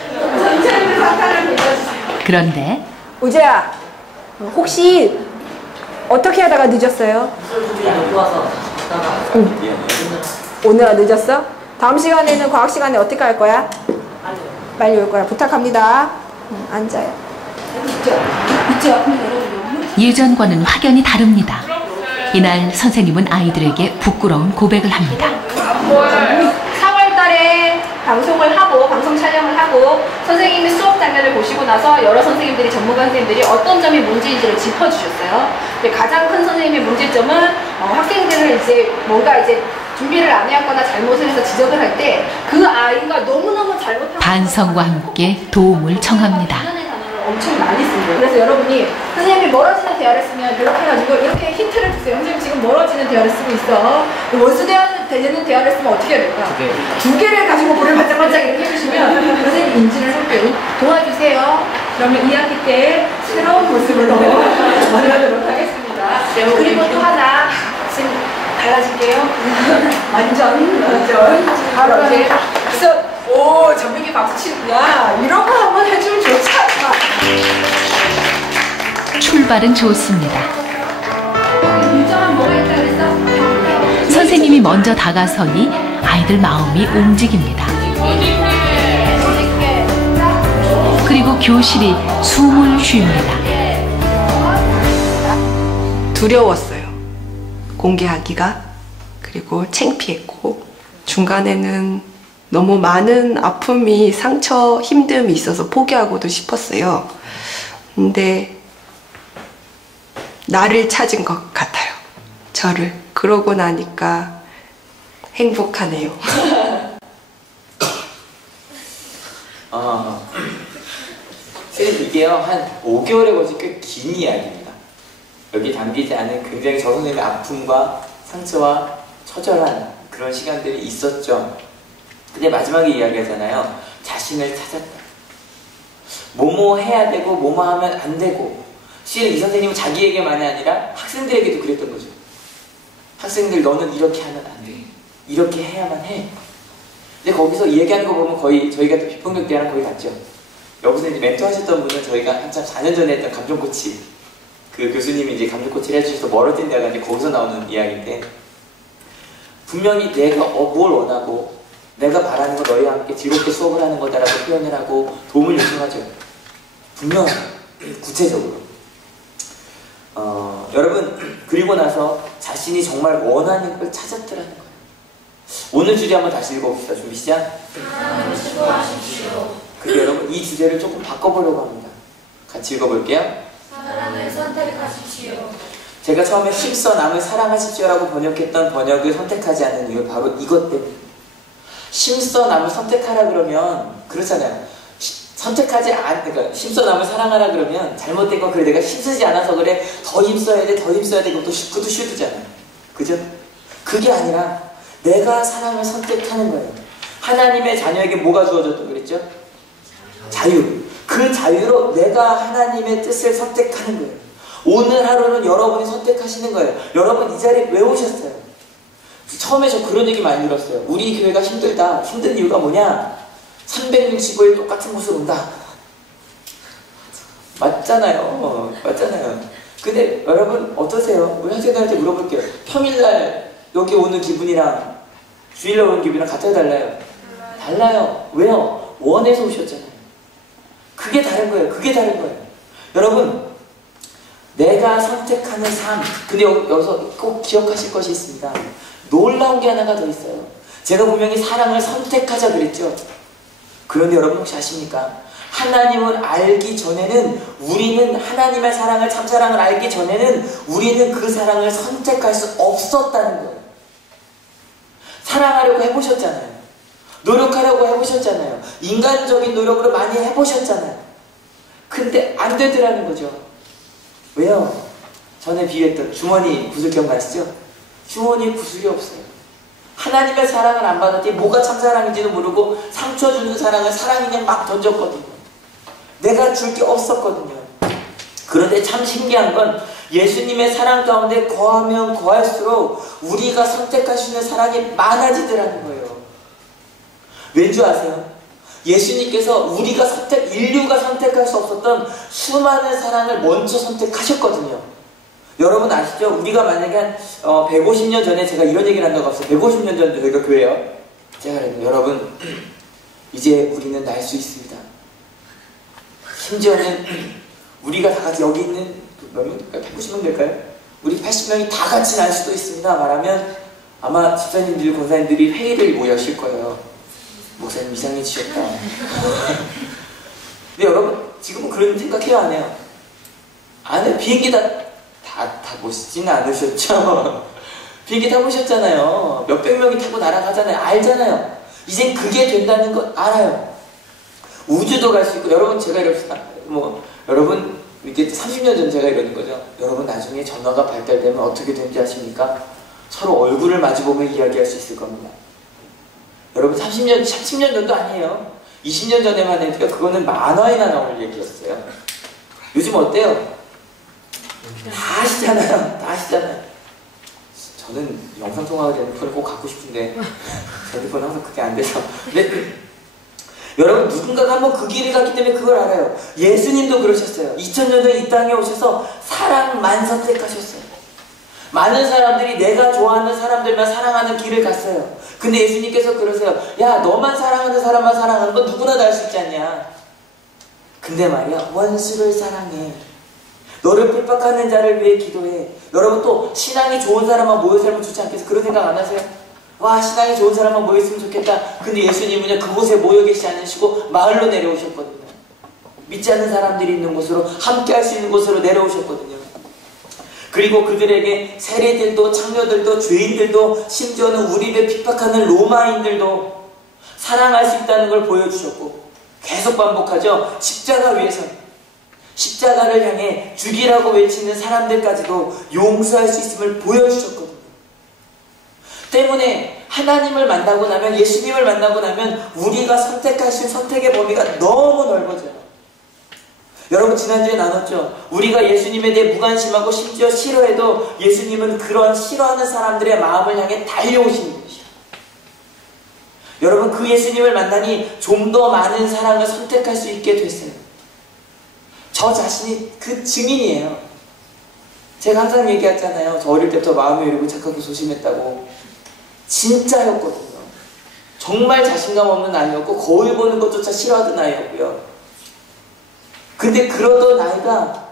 그런데 우재야, 혹시 어떻게 하다가 늦었어요? 오늘아 늦었어? 다음 시간에는 과학 시간에 어떻게 할 거야? 빨리 올 거야. 부탁합니다. 앉아요. 예전과는 확연히 다릅니다. 이날 선생님은 아이들에게 부끄러운 고백을 합니다. 4월 달에 방송을 하고 방송 촬영을 하고 선생님이 수업 장면을 보시고 나서 여러 선생님들이 전문가 선생님들이 어떤 점이 문제인지를 짚어주셨어요. 근데 가장 큰 선생님의 문제점은 학생들을 뭔가 준비를 안 해왔거나 잘못을 해서 지적을 할 때 그 아이가 너무너무 잘못한 반성과 함께 도움을 청합니다. 엄청 많이 씁니다. 그래서 여러분이 선생님이 멀어지는 대화를 쓰면 이렇게 해가지고 이렇게 힌트를 주세요. 선생님 지금 멀어지는 대화를 쓰고 있어. 원수 되는 대화를 쓰면 어떻게 해야 될까? 두 개를 가지고 볼을 반짝반짝 이렇게 해주시면 선생님 인지를 할게요. 도와주세요. 그러면 2학기 때 새로운 모습으로 만나도록 하겠습니다. 그리고 또 하나 지금 달라질게요. 완전 바로 이제 그래서 전민기 박수 치는구나. 이런 거 한번 해주면 좋지 않나? 출발은 좋습니다. 일정한 뭐가 있다 그랬어? 선생님이 먼저 다가서니 아이들 마음이 움직입니다. 그리고 교실이 숨을 쉽니다. 두려웠어요. 공개하기가. 그리고 창피했고 중간에는 너무 많은 아픔이, 상처, 힘듦이 있어서 포기하고도 싶었어요. 근데 나를 찾은 것 같아요. 저를. 그러고 나니까 행복하네요. 사실 이게요, 한 5개월에 걸쳐 꽤 긴 이야기입니다. 여기 담기지 않은 굉장히 저 선생님의 아픔과 상처와 처절한 그런 시간들이 있었죠. 근데 마지막에 이야기하잖아요. 자신을 찾았다. 뭐뭐 해야 되고 뭐뭐 하면 안 되고. 실은 이 선생님은 자기에게만이 아니라 학생들에게도 그랬던 거죠. 학생들, 너는 이렇게 하면 안 돼. 이렇게 해야만 해. 근데 거기서 얘기하는 거 보면 거의 저희가 또 비폭력 대화랑 거의 같죠. 여기서 이제 멘토 하셨던 분은 저희가 한참 4년 전에 했던 감정코치, 그 교수님이 이제 감정코치를 해주셔서 멀어진 데가 이제 거기서 나오는 이야기인데, 분명히 내가 뭘 원하고 내가 바라는 거 너희와 함께 즐겁게 수업을 하는 거다라고 표현을 하고 도움을 요청하죠. 분명히 구체적으로. 여러분, 그리고 나서 자신이 정말 원하는 걸 찾았더라는 거예요. 오늘 주제 한번 다시 읽어봅시다. 준비 시작. 사랑을 수고하십시오. 그리고 여러분, 이 주제를 조금 바꿔보려고 합니다. 같이 읽어볼게요. 사랑을 선택하십시오. 제가 처음에 힘써 남을 사랑하십시오라고 번역했던 번역을 선택하지 않는 이유 바로 이것 때문에. 힘써 남을 선택하라 그러면 그렇잖아요. 그러니까 힘써 남을 사랑하라 그러면 잘못된 건 그래, 내가 힘쓰지 않아서 그래, 더 힘써야 돼, 더 힘써야 돼, 그것도 슈드잖아요. 그죠? 그게 아니라 내가 사랑을 선택하는 거예요. 하나님의 자녀에게 뭐가 주어졌다고 그랬죠? 자유. 그 자유로 내가 하나님의 뜻을 선택하는 거예요. 오늘 하루는 여러분이 선택하시는 거예요. 여러분 이 자리에 왜 오셨어요? 처음에 저 그런 얘기 많이 들었어요. 우리 교회가 힘들다. 힘든 이유가 뭐냐? 365일 똑같은 곳을 온다. 맞잖아요. 맞잖아요. 근데 여러분 어떠세요? 우리 학생들한테 물어볼게요. 평일날 여기 오는 기분이랑 주일날 오는 기분이랑 같아요, 달라요? 달라요. 왜요? 원해서 오셨잖아요. 그게 다른 거예요. 그게 다른 거예요. 여러분, 내가 선택하는 삶. 근데 여기서 꼭 기억하실 것이 있습니다. 놀라운 게 하나가 더 있어요. 제가 분명히 사랑을 선택하자 그랬죠. 그런데 여러분 혹시 아십니까? 하나님을 알기 전에는, 우리는 하나님의 사랑을, 참사랑을 알기 전에는 우리는 그 사랑을 선택할 수 없었다는 거예요. 사랑하려고 해보셨잖아요. 노력하려고 해보셨잖아요. 인간적인 노력으로 많이 해보셨잖아요. 근데 안 되더라는 거죠. 왜요? 전에 비유했던 주머니 구슬 기억나시죠? 주머니에 구슬이 없어요. 하나님의 사랑을 안 받았더니 뭐가 참사랑인지도 모르고 상처 주는 사랑을 사랑이냐 막 던졌거든요. 내가 줄 게 없었거든요. 그런데 참 신기한 건 예수님의 사랑 가운데 거하면 거할수록 우리가 선택할 수 있는 사랑이 많아지더라는 거예요. 왠지 아세요? 예수님께서 인류가 선택할 수 없었던 수많은 사랑을 먼저 선택하셨거든요. 여러분 아시죠? 우리가 만약에 한 150년 전에, 제가 이런 얘기를 한다고 했어요. 150년 전에 저희가 교회요. 제가 그랬는데, 여러분 이제 우리는 날 수 있습니다. 심지어는 우리가 다 같이 여기 있는 몇 명? 190명 될까요? 우리 80명이 다 같이 날 수도 있습니다. 말하면 아마 집사님들, 권사님들이 회의를 모여실 거예요. 목사님 이상해지셨다. 근데 여러분 지금은 그런 생각해요, 안 해요? 안 해요. 비행기 다 보시지는 않으셨죠? 비행기 타보셨잖아요. 몇백 명이 타고 날아가잖아요. 알잖아요. 이젠 그게 된다는 거 알아요. 우주도 갈 수 있고. 여러분 제가 이럽시다. 여러분 이게 30년 전 제가 이러는 거죠. 여러분 나중에 전화가 발달되면 어떻게 되는지 아십니까? 서로 얼굴을 마주보며 이야기할 수 있을 겁니다. 여러분 30년 전도 아니에요. 20년 전에만 해도 그거는 만화에나 나올 얘기였어요. 요즘 어때요? 다 아시잖아요. 다 아시잖아요. 저는 영상통화가 되는 폰을 꼭 갖고 싶은데 제 핸드폰은 항상 그게 안 돼서. 근데 여러분 누군가가 한번 그 길을 갔기 때문에 그걸 알아요. 예수님도 그러셨어요. 2000년 전에 이 땅에 오셔서 사랑만 선택하셨어요. 많은 사람들이 내가 좋아하는 사람들만 사랑하는 길을 갔어요. 근데 예수님께서 그러세요. 야, 너만 사랑하는 사람만 사랑하는 건 누구나 다 할 수 있지 않냐. 근데 말이야, 원수를 사랑해. 너를 핍박하는 자를 위해 기도해. 여러분 또 신앙이 좋은 사람만 모여 살면 좋지 않겠어요? 그런 생각 안 하세요? 와, 신앙이 좋은 사람만 모였으면 좋겠다. 근데 예수님은요, 그곳에 모여 계시지 않으시고 마을로 내려오셨거든요. 믿지 않는 사람들이 있는 곳으로, 함께 할 수 있는 곳으로 내려오셨거든요. 그리고 그들에게 세리들도, 창녀들도, 죄인들도, 심지어는 우리를 핍박하는 로마인들도 사랑할 수 있다는 걸 보여주셨고, 계속 반복하죠. 십자가 위에서 십자가를 향해 죽이라고 외치는 사람들까지도 용서할 수 있음을 보여주셨거든요. 때문에 하나님을 만나고 나면, 예수님을 만나고 나면 우리가 선택하신 선택의 범위가 너무 넓어져요. 여러분 지난주에 나눴죠. 우리가 예수님에 대해 무관심하고 심지어 싫어해도 예수님은 그런 싫어하는 사람들의 마음을 향해 달려오시는 분이시죠. 여러분 그 예수님을 만나니 좀 더 많은 사랑을 선택할 수 있게 됐어요. 저 자신이 그 증인이에요. 제가 항상 얘기했잖아요. 저 어릴 때부터 마음이 여리고 착하고 소심했다고. 진짜였거든요. 정말 자신감 없는 아이였고 거울 보는 것조차 싫어하던 아이였고요. 근데 그러던 아이가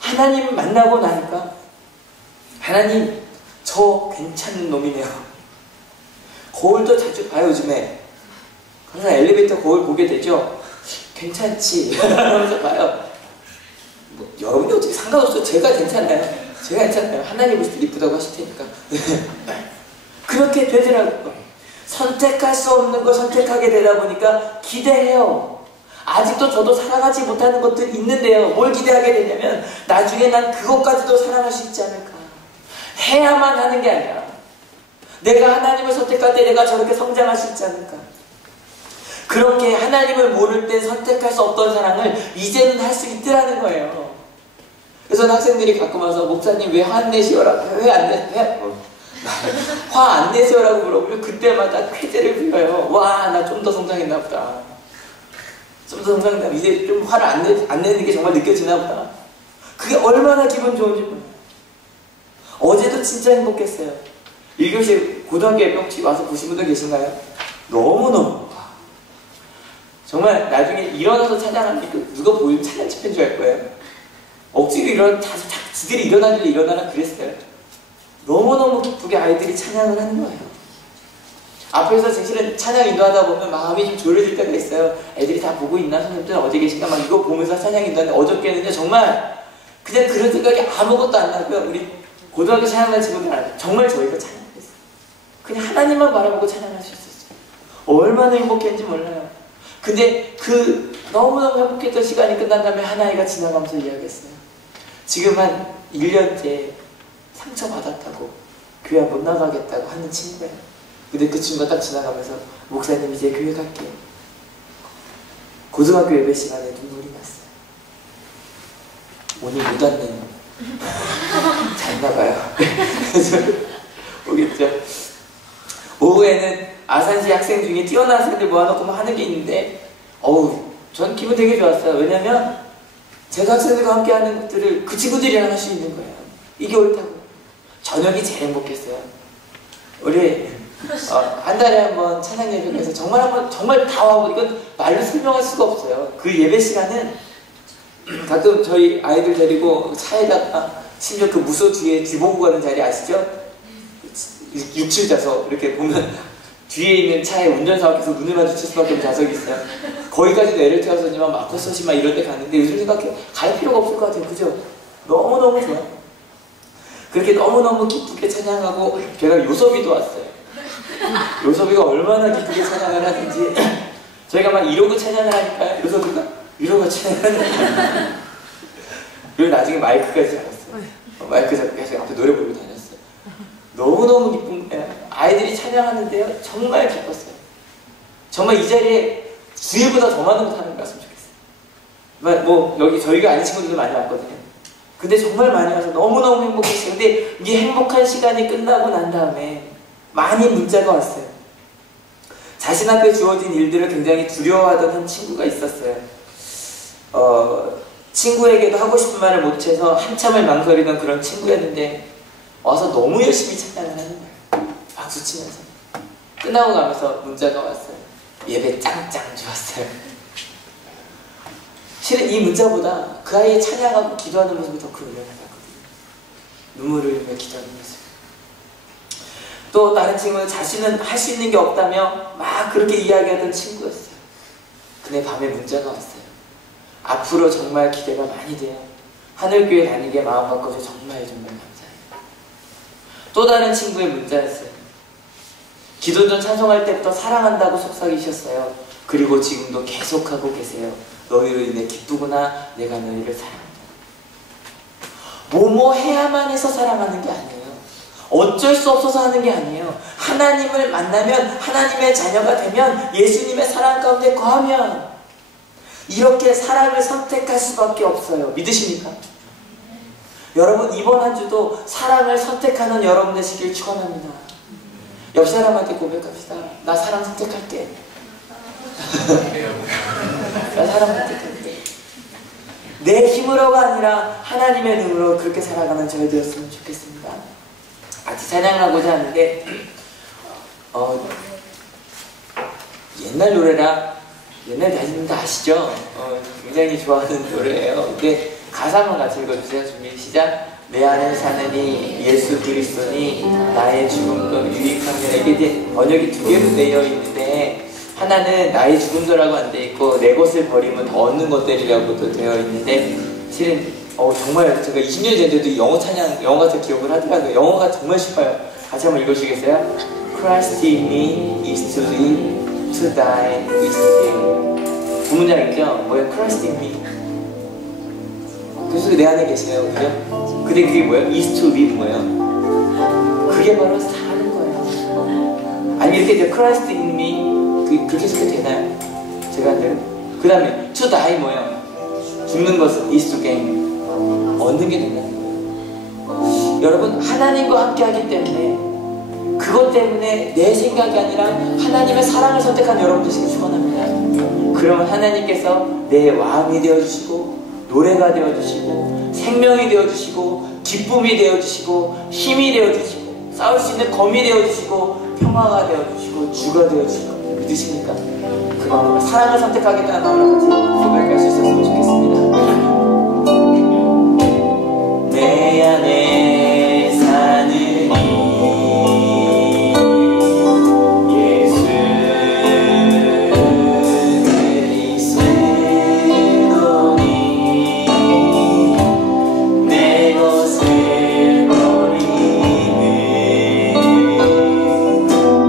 하나님 만나고 나니까 하나님 저 괜찮은 놈이네요. 거울도 자주 봐요 요즘에. 항상 엘리베이터 거울 보게 되죠. 괜찮지 하면서 봐요. 뭐, 여러분이 어떻게 상관없어요. 제가 괜찮아요. 제가 괜찮아요. 하나님 볼 때 이쁘다고 하실 테니까. 그렇게 되더라고요. 선택할 수 없는 걸 선택하게 되다 보니까 기대해요. 아직도 저도 사랑하지 못하는 것들이 있는데요. 뭘 기대하게 되냐면 나중에 난 그것까지도 사랑할 수 있지 않을까. 해야만 하는 게 아니라 내가 하나님을 선택할 때 내가 저렇게 성장할 수 있지 않을까. 그렇게 하나님을 모를 때 선택할 수 없던 사랑을 이제는 할 수 있더라는 거예요. 그래서 학생들이 가끔 와서 목사님 왜 화 안 내시오라고 화 안 내세요라고 물어보면 그때마다 쾌재를 부려요. 와, 나 좀 더 성장했나 보다. 좀 더 성장했나 보다. 이제 좀 화를 안 내는 게 정말 느껴지나 보다. 그게 얼마나 기분 좋은지 몰라요. 어제도 진짜 행복했어요. 1교시 고등학교 예배 혹시 와서 보신 분들 계신가요? 너무너무 정말 나중에 일어나서 찬양하니까 누가 보이면 찬양 집회인 줄 알 거예요. 억지로 지들이 일어나길래 일어나라 그랬어요. 너무너무 기쁘게 아이들이 찬양을 하는 거예요. 앞에서 사실은 찬양 인도하다 보면 마음이 좀 졸여질 때가 있어요. 애들이 다 보고 있나? 선생님들 어디 계신가? 막 이거 보면서 찬양 인도하는데 어저께는요 정말 그냥 그런 생각이 아무것도 안 나고요. 우리 고등학교 찬양하는 친구들 알아요. 정말 저희가 찬양했어요. 그냥 하나님만 바라보고 찬양할 수 있었어요. 얼마나 행복했는지 몰라요. 근데 그 너무너무 행복했던 시간이 끝난 다음에 한 아이가 지나가면서 이야기했어요. 지금 한 1년째 상처받았다고 교회 못 나가겠다고 하는 친구예요. 근데 그 친구가 딱 지나가면서 목사님 이제 교회 갈게요. 고등학교 예배 시간에 눈물이 났어요. 오늘 못 왔네요. 잤나봐요. 그래서 오겠죠. 오후에는 아산시 학생 중에 뛰어난 학생들 모아놓고 하는 게 있는데 전 기분 되게 좋았어요. 왜냐면 제가 학생들과 함께 하는 것들을 그 친구들이랑 할 수 있는 거예요. 이게 옳다고. 저녁이 제일 행복했어요. 우리 한 달에 한 번 찬양 예배에서 정말 다 와고 이건 말로 설명할 수가 없어요. 그 예배 시간은 가끔 저희 아이들 데리고 차에다가 심지어 그 무소 뒤에 뒤보고 가는 자리 아시죠? 6, 7좌석 이렇게 보면 뒤에 있는 차에 운전사가 계속 눈을 마주칠 수밖에 없는 좌석이 있어요. 거기까지도 애를 태워서지만 마커서시마 이런 데 갔는데 요즘 생각해 갈 필요가 없을 것 같아요. 그죠? 너무너무 좋아요. 그렇게 너무너무 기쁘게 찬양하고 제가 요섭이도 왔어요. 요섭이가 얼마나 기쁘게 찬양을 하는지 저희가 막 이러고 찬양을 하니까 요섭이가 이러고 찬양을 하니까 그리고 나중에 마이크까지 잡았어요. 마이크 잡고 계속 앞에 노래 부르고 다녔어요. 너무너무 기쁜 아이들이 찬양하는데요. 정말 기뻤어요. 정말 이 자리에 주일보다 더 많은 것 하는 거 같으면 좋겠어요. 뭐 여기 저희가 아는 친구들도 많이 왔거든요. 근데 정말 많이 와서 너무너무 행복했어요. 근데 이 행복한 시간이 끝나고 난 다음에 많이 문자가 왔어요. 자신 앞에 주어진 일들을 굉장히 두려워하던 한 친구가 있었어요. 친구에게도 하고 싶은 말을 못해서 한참을 망설이던 그런 친구였는데 와서 너무 열심히 찬양을 하는 거예요. 박수 치면서. 끝나고 가면서 문자가 왔어요. 예배 짱짱 좋았어요. 실은 이 문자보다 그 아이의 찬양하고 기도하는 모습이 더 큰 은혜를 받거든요. 눈물을 흘리며 기도하는 모습. 또 다른 친구는 자신은 할 수 있는 게 없다며 막 그렇게 이야기하던 친구였어요. 근데 밤에 문자가 왔어요. 앞으로 정말 기대가 많이 돼요. 하늘교회 다니게 마음 바꿔서 정말 감사해요. 또 다른 친구의 문자였어요. 기도 전 찬송할 때부터 사랑한다고 속삭이셨어요. 그리고 지금도 계속하고 계세요. 너희로 인해 기쁘구나. 내가 너희를 사랑한다. 뭐뭐 해야만 해서 사랑하는 게 아니에요. 어쩔 수 없어서 하는 게 아니에요. 하나님을 만나면, 하나님의 자녀가 되면, 예수님의 사랑 가운데 거하면 이렇게 사랑을 선택할 수밖에 없어요. 믿으십니까? 여러분, 이번 한 주도 사랑을 선택하는 여러분 되시길 축원합니다. 옆 사람한테 고백합시다. 나 사랑 선택할게. 나 사랑 선택할게. 내 힘으로가 아니라 하나님의 능으로 그렇게 살아가는 저희 되었으면 좋겠습니다. 같이 찬양하고자 하는데 옛날 노래라, 옛날 다시는 다 아시죠? 굉장히 좋아하는 노래예요. 근데 가사만 같이 읽어주세요. 준비 시작. 내 안에 사느니 예수 그리스도니 나의 죽음도 유익하며. 이게 이제 번역이 두 개로 되어 있는데, 하나는 나의 죽음도라고 안 돼 있고 내 것을 버리면 더 얻는 것들이라고도 되어 있는데, 실은 정말 제가 20년 전에도 영어 찬양, 영어 가사 기억을 하더라고요. 영어가 정말 쉽어요. 같이 한번 읽어주시겠어요? Christ in me is to live, to die is to gain. 두 문장이죠? 뭐예요? Christ in me. 그래서 내 안에 계세요. 그죠? 근데 그게 뭐예요? is to live 뭐예요? 그게 바로 사는 거예요. 아니 이렇게 이제 Christ in me 그렇게 해석해도 되나요? 제가 한 대로. 그 다음에 to die 뭐예요? 죽는 것은 is to gain. 얻는 게 된다는 거예요. 여러분, 하나님과 함께 하기 때문에, 그것 때문에 내 생각이 아니라 하나님의 사랑을 선택한 여러분 되시길 축원합니다. 그러면 하나님께서 내 왕이 되어주시고, 노래가 되어주시고, 생명이 되어주시고, 기쁨이 되어주시고, 힘이 되어주시고, 싸울 수 있는 검이 되어주시고, 평화가 되어주시고, 주가 되어주시고. 믿으십니까? 그 마음으로 사랑을 선택하겠다는 마음으로 같이 고백할 수 있었으면 좋겠습니다. 내 안에 사느니 예수 그리스도니 내 것을 버리는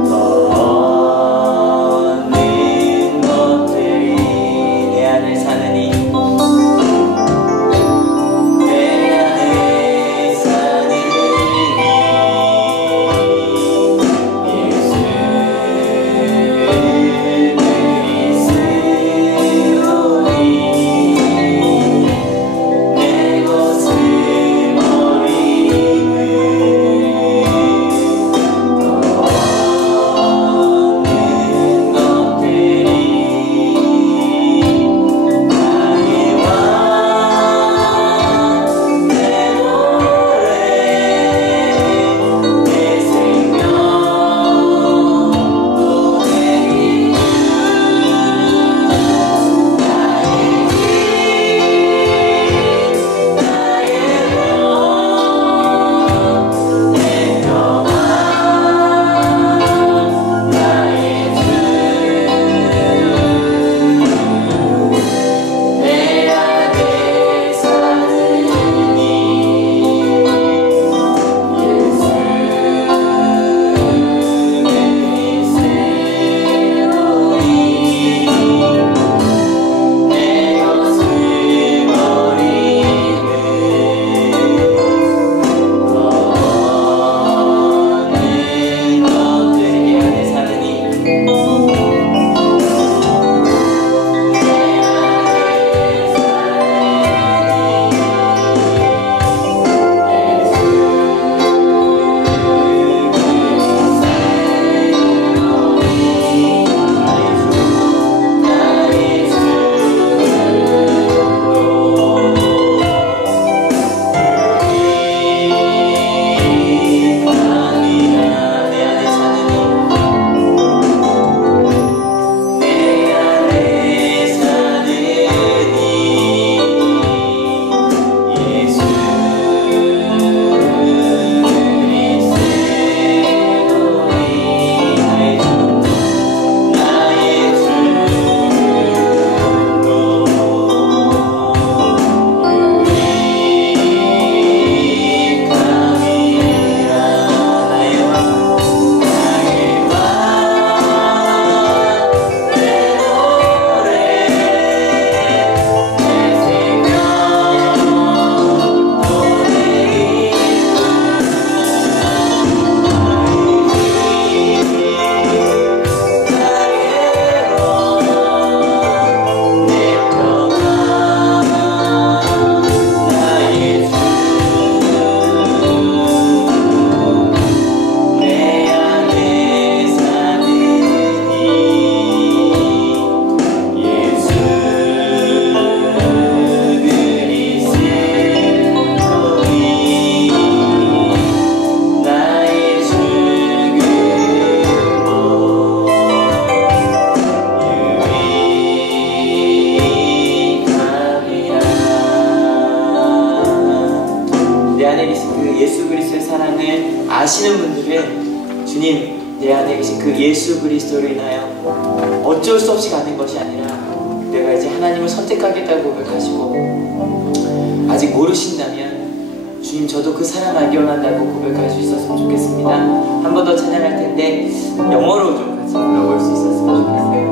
더 얻는 것들이 내 안에 사느니 내 안에 아시는 분들은 주님 내 안에 계신 그 예수 그리스도로 인하여 어쩔 수 없이 가는 것이 아니라 내가 이제 하나님을 선택하겠다고 고백하시고, 아직 모르신다면 주님 저도 그 사랑 알기 원한다고 고백할 수 있었으면 좋겠습니다. 한 번 더 찬양할 텐데 영어로 좀 같이 불러볼 수 있었으면 좋겠어요.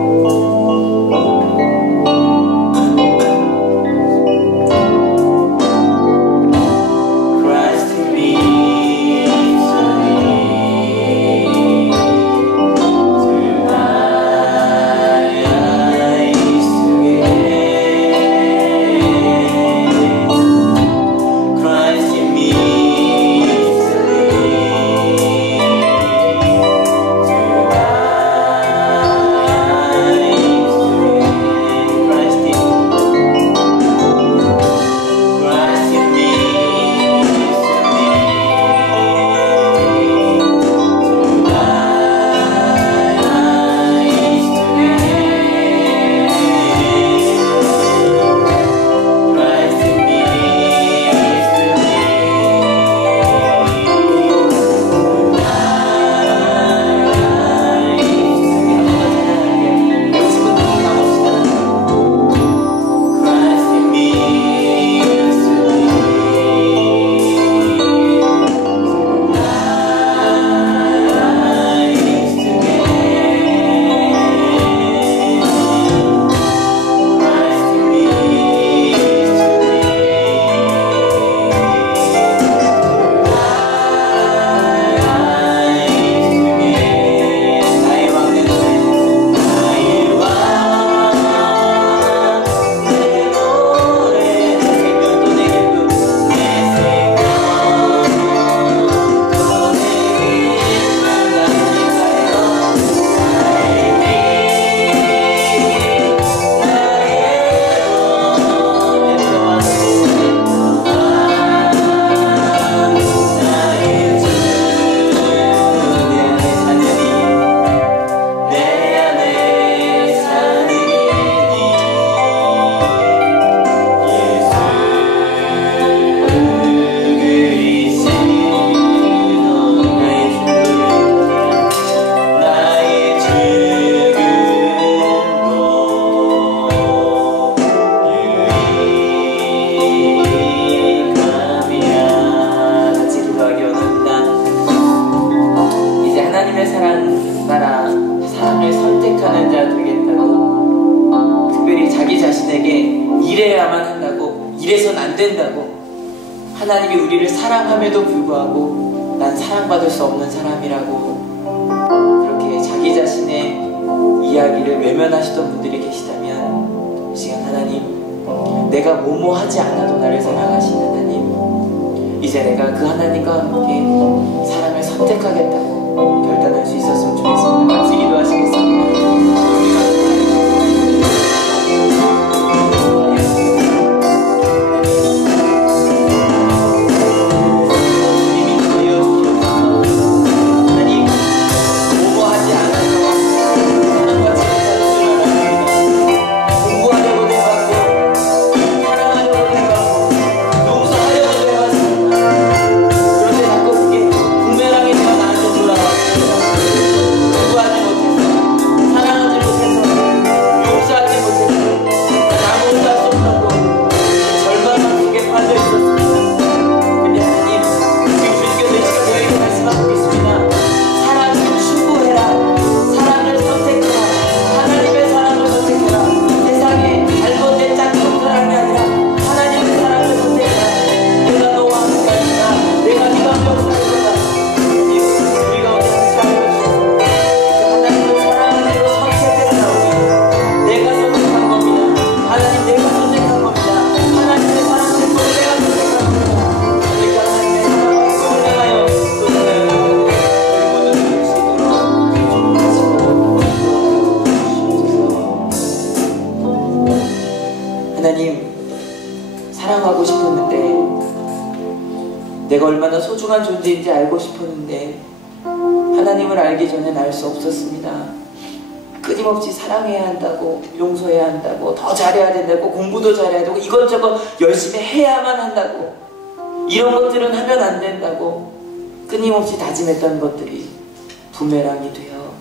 사랑을 선택하는 자 되겠다고, 특별히 자기 자신에게 이래야만 한다고, 이래선 안 된다고, 하나님이 우리를 사랑함에도 불구하고 난 사랑받을 수 없는 사람이라고 그렇게 자기 자신의 이야기를 외면하시던 분들이 계시다면, 이 시간 하나님, 내가 뭐뭐 하지 않아도 나를 사랑하시는 하나님, 이제 내가 그 하나님과 함께 사랑을 선택하겠다고 결단할 수 있었으면 좋겠습니다. 같이 기도하시겠습니다. 하나님, 사랑하고 싶었는데, 내가 얼마나 소중한 존재인지 알고 싶었는데 하나님을 알기 전엔 알 수 없었습니다. 끊임없이 사랑해야 한다고, 용서해야 한다고, 더 잘해야 된다고, 공부도 잘해야 되고, 이것저것 열심히 해야만 한다고, 이런 것들은 하면 안 된다고, 끊임없이 다짐했던 것들이 부메랑이 되어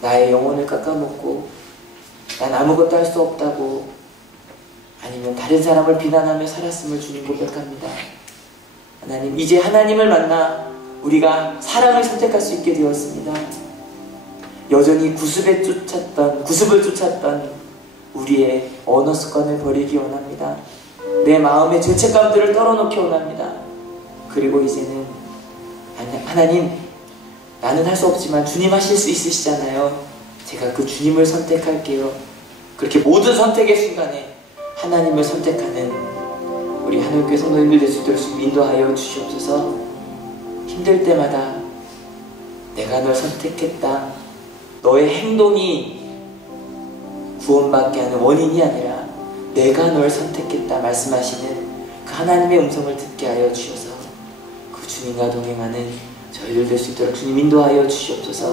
나의 영혼을 깎아먹고 난 아무것도 할 수 없다고 아니면 다른 사람을 비난하며 살았음을 주님 고백합니다. 하나님, 이제 하나님을 만나 우리가 사랑을 선택할 수 있게 되었습니다. 여전히 구습을 쫓았던 우리의 언어 습관을 버리기 원합니다. 내 마음의 죄책감들을 털어놓기 원합니다. 그리고 이제는 하나님, 나는 할 수 없지만 주님 하실 수 있으시잖아요. 제가 그 주님을 선택할게요. 그렇게 모든 선택의 순간에 하나님을 선택하는 우리 하늘교회 성도님들 될 수 있도록 인도하여 주시옵소서. 힘들 때마다 내가 널 선택했다. 너의 행동이 구원받게 하는 원인이 아니라 내가 널 선택했다 말씀하시는 그 하나님의 음성을 듣게 하여 주셔서 그 주님과 동행하는 저희들 될 수 있도록 주님 인도하여 주시옵소서.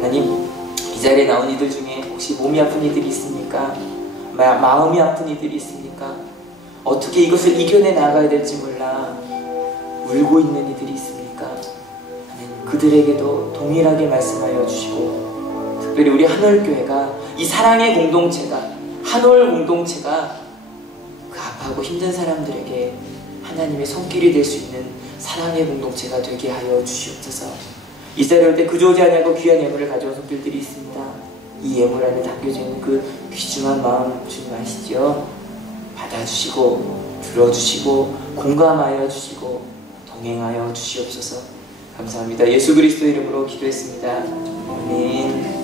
하나님, 이 자리에 나온 이들 중에 혹시 몸이 아픈 이들이 있습니까? 마음이 아픈 이들이 있습니까? 어떻게 이것을 이겨내 나가야 될지 몰라 울고 있는 이들이 있습니까? 하나님, 그들에게도 동일하게 말씀하여 주시고 특별히 우리 한올교회가 이 사랑의 공동체가 한올 공동체가 그 아파하고 힘든 사람들에게 하나님의 손길이 될 수 있는 사랑의 공동체가 되게 하여 주시옵소서. 이 자리에 올 때 그저 오지 아니하고 귀한 예물을 가져온 손길들이 있습니다. 이 예물 안에 담겨져 있는 그 귀중한 마음 주님 아시죠? 받아주시고 들어주시고 공감하여 주시고 동행하여 주시옵소서. 감사합니다. 예수 그리스도 이름으로 기도했습니다. 아멘.